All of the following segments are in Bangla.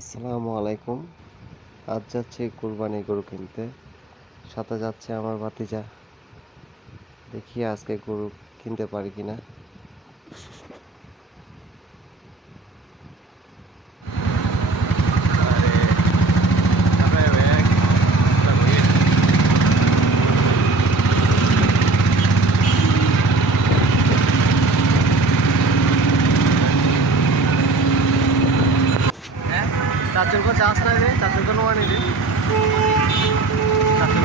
আসসালামু আলাইকুম। আজ যাচ্ছি কুরবানি গরু কিনতে। সাথে যাচ্ছে আমার ভাতিজা। দেখি আজকে গরু কিনতে পারি কিনা। চাচুর को চাষ নাই রে, চাচুর को নোয়া নেই রে, চাচুর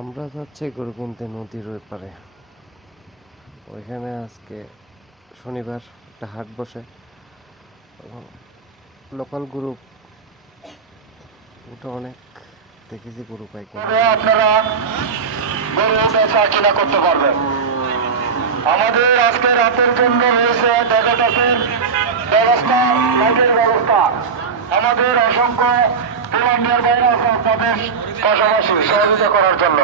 আমরা যাচ্ছি গরু কিনতে নদীর ওই পারে। ওইখানে আজকে শনিবার একটা হাট বসে। লোকাল গরু ওটা অনেক দেখেছি গরু পাই কিনা। আপনারা গরু বেচা কিনা করতে পারবেন। আমাদের আজকে রাতের জন্য রয়েছে ডেকাটকের ব্যবস্থা, লাইটের ব্যবস্থা। আমাদের অসংখ্য ভলান্টিয়ার বাইরে আছে আপনাদের পাশাপাশি সহযোগিতা করার জন্য।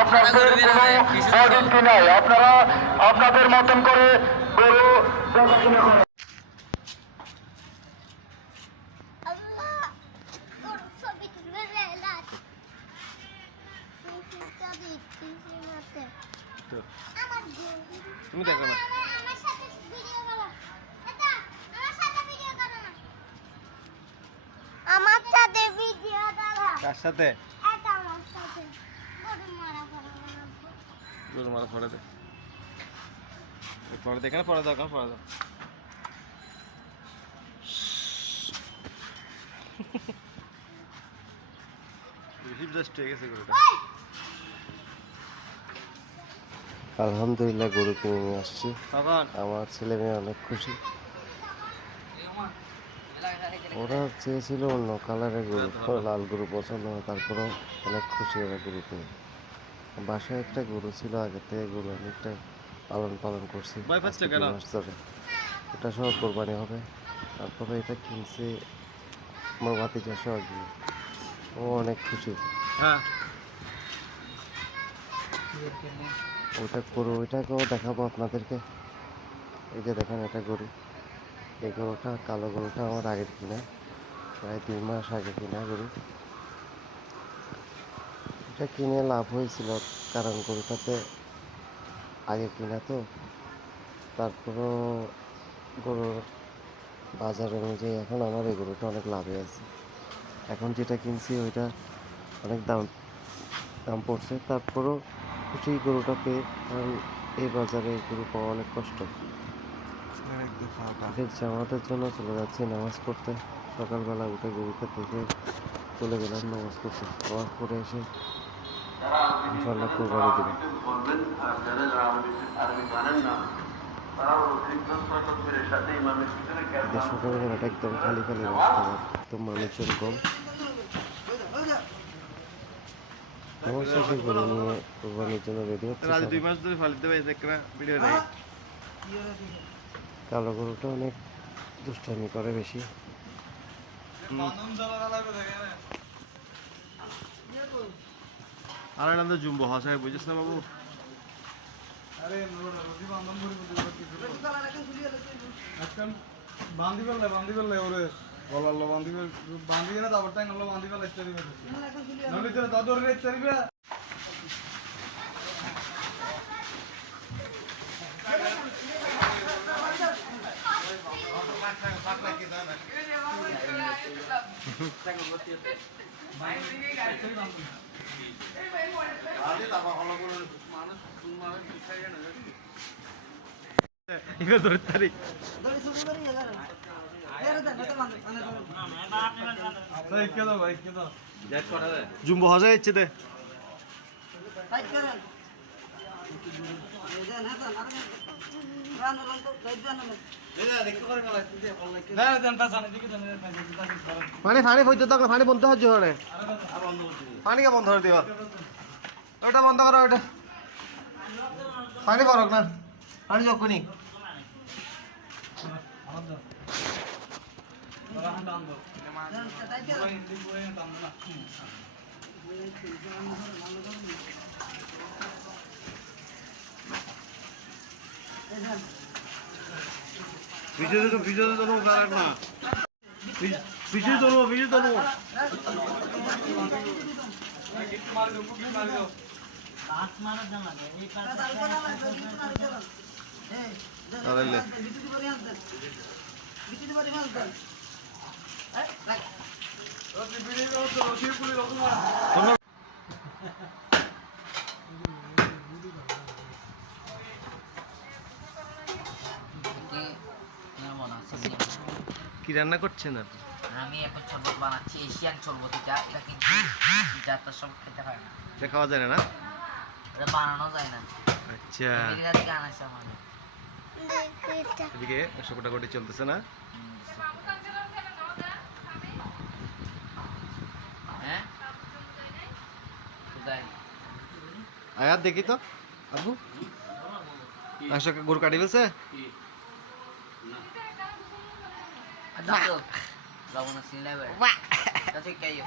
আপনাদের কোনো বদিত্তি নাই, আপনারা আপনাদের মতন করে গরু বেচা কিনা করেন। তুমি দেখো না আমার সাথে ভিডিও দাও। কার সাথে এটা আমার সাথে গরু মারা ফড়ে দে, ফড়ে দে, এখানে ফড়ে দাও, ফড়ে দাও। রিসিভ জাস্ট ঠিক আছে গরুটা। আলহামদুলিল্লাহ গরু কিনে নিয়ে আসছি। তখন আমার ছেলে মেয়ে অনেক খুশি। ওরা চেয়েছিল অন্য কালারের গরু, লাল গরু পছন্দ হয়, তারপরেও অনেক খুশি ওরা গরু কিনে। বাসায় একটা গরু ছিল আগে থেকে, গরু অনেকটা পালন করছি আজকে 2 মাস ধরে। ওটা সহ কোরবানি হবে। তারপরে এটা কিনছি আমার ভাতিজা সহ গিয়ে, ও অনেক খুশি। হ্যাঁ ওটা গরু, ওইটাকেও দেখাবো আপনাদেরকে। এই যে দেখেন এটা গরু, এই গরুটা কালো গরুটা আমার আগের কিনা, প্রায় 2 মাস আগে কিনা গরু। এটা কিনে লাভ হয়েছিল, কারণ গরুটাতে আগে কিনা তো। তারপরও গরুর বাজার অনুযায়ী এখন আমার এই গরুটা অনেক লাভে আছে। এখন যেটা কিনছি ওইটা অনেক দাম পড়ছে, তারপরও খুশি গরুটা পেয়ে, কারণ এই বাজারে গরু পাওয়া অনেক কষ্ট। জামাতের জন্য চলে যাচ্ছি নামাজ পড়তে। সকালবেলা উঠে গরুকে দেখে চলে গেলাম নামাজ পড়তে। নামাজ পড়ে এসে ইনশাল্লাহ কোরবানি দেব। সকালবেলাটা একদম খালি রাস্তাঘাট, একদম মানুষজন কম। নামাজ শেষে গরু নিয়ে কোরবানির জন্য রেডি হচ্ছে। 2 মাস ধরে ফালিতে পাই দেখরা ভিডিও নাই। কালো গরুটা অনেক দুষ্টামি করে বেশি। আর নাম তো জুম্বো হাসায়, বুঝিস না বাবু? বান্ধি পেলে ওরে বলালো বান্ধি না তারপর টাইম হলো বান্ধি পেলে ইত্যাদি নলি তো দাদর রে ইত্যাদি ইগো ধরতারি জুম্বো হাসায় ইচ্ছে দে পানি পানি বইতে থাকলে পানি বন্ধ হচ্ছে ওখানে পানিকে বন্ধ করে দিবা ওটা বন্ধ করো ওটা পানি বরক না পানি যখনই ভিডিও তো নো কারেক্ট না ভিডিও তো নো আরে কি রান্না করছেন আপনি? আমি এখন শরবত বানাচ্ছি এশিয়ান শরবত এটা এটা কিন্তু যাত্রা সব খেতে হয় না এটা খাওয়া যায় না এটা বানানো যায় না আচ্ছা আমেরিকা থেকে আনাইছে আমার এদিকে কোটাকুটি চলতেছে না হ্যাঁ কোথায় আয়াত দেখি তো আবু আসো গরু কাটি ফেলছে চাচু লবণ সিলে বে চাচু কাইও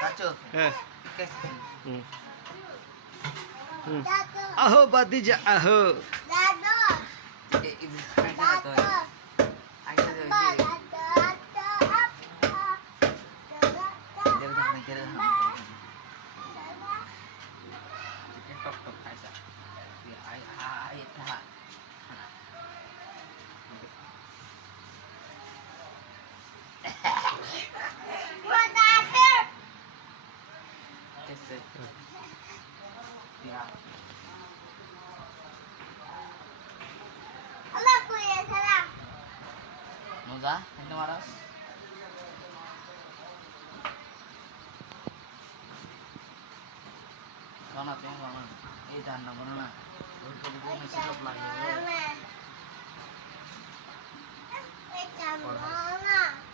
চাচু হ্যাঁ कैसे দাদু আহো বাতিজা আহো দাদু इधर तो है आइए तो দাদু इधर टक टक ऐसा ये आई आई था कैसे या Allah kuya salam मजा है तुम्हारा खाना तुम खाना ये जानना बनना और कभी कोई मैसेज अप्लाई है mama. Wait, mama.